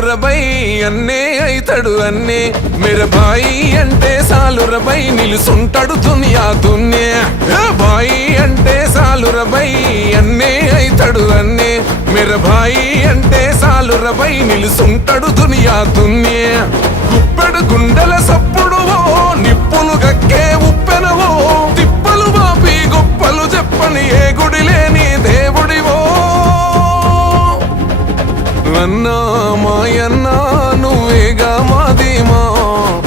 సాలురబై అన్నే అయితడు అన్నే మేర భాయి అంటే సాలురబై నిలుసుంటాడు దునియా దున్యా భాయి అంటే సాలురబై అన్నే అయితడు అన్నే మేర భాయి అంటే సాలురబై నిలుసుంటాడు దునియా దున్యా గుప్పెడు గుండెల సప్పుడువో నిప్పులు గక్కే ఉప్పెనవో తిప్పలు బాపి గొప్పలు చెప్పని ఏ గుడి లేని దేవుడివో అన్నా మాయన్నా నువ్వేగా మాదీమా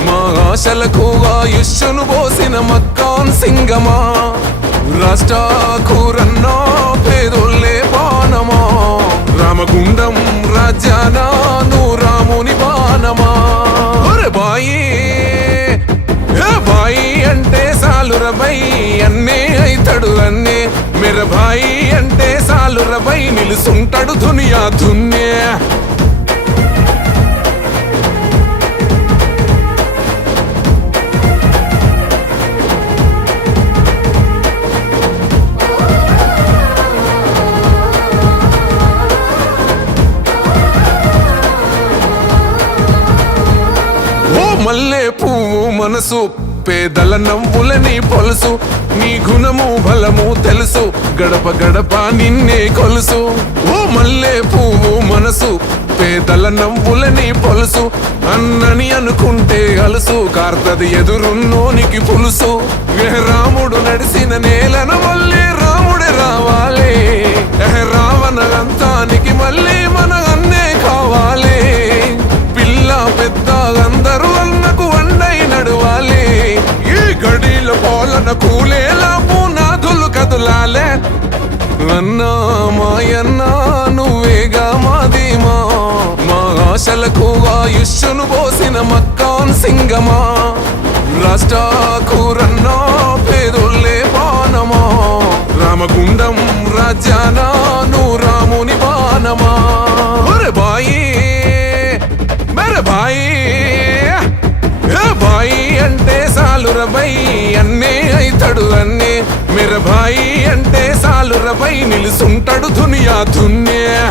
మా ఆశలకు ఆయుష్ను పోసిన మక్కాన్ సింగమా రాష్ట్రాకూరన్నా పేదోళ్ళే బాణమా రామగుండం రాజ్యాన నువ్వు రాముని బాణమా బాయి భాయి అంటే సాలురబై అన్నే అయితడు అన్నే మేర భాయి అంటే సాలురబై నిలుసుంటాడు దునియా దున్యా మల్లె పువ్వు మనసు పేదల నవ్వులని పొలుసు నీ గుణము బలము తెలుసు గడప గడప నిన్నే కొలుసు ఓ మల్లె పువ్వు మనసు పేదల నవ్వులని పొలుసు అన్నని అనుకుంటే అలుసు కార్తది ఎదురున్నోనికి పులుసు రాముడు నడిసిన నేలను మళ్ళీ రాముడే రావాలి రావణ అంతానికి మళ్ళీ మన అన్నే కావాలి పిల్ల పెద్ద అందరూ అన్నకు అండై నడవాలి ఈ గడిలో పోలన కూలేలా పునాదులు కదులాలే అన్నా మాయన్నా నువ్వేగా మాదీమా మా ఆశలకు ఆయుష్ను పోసిన మక్కాన్ సింగమా రాష్ట్రాకూరన్నా పేదోళ్ళే బాణమా రామగుండం రాజ్యాన నువ్వు రాముని బాణమా బాయి భాయి భాయి అంటే సాలురబై అన్నే అయితడు అన్నే మేర భాయి అంటే సాలురబై నిలుసుంటాడు దునియా దున్యా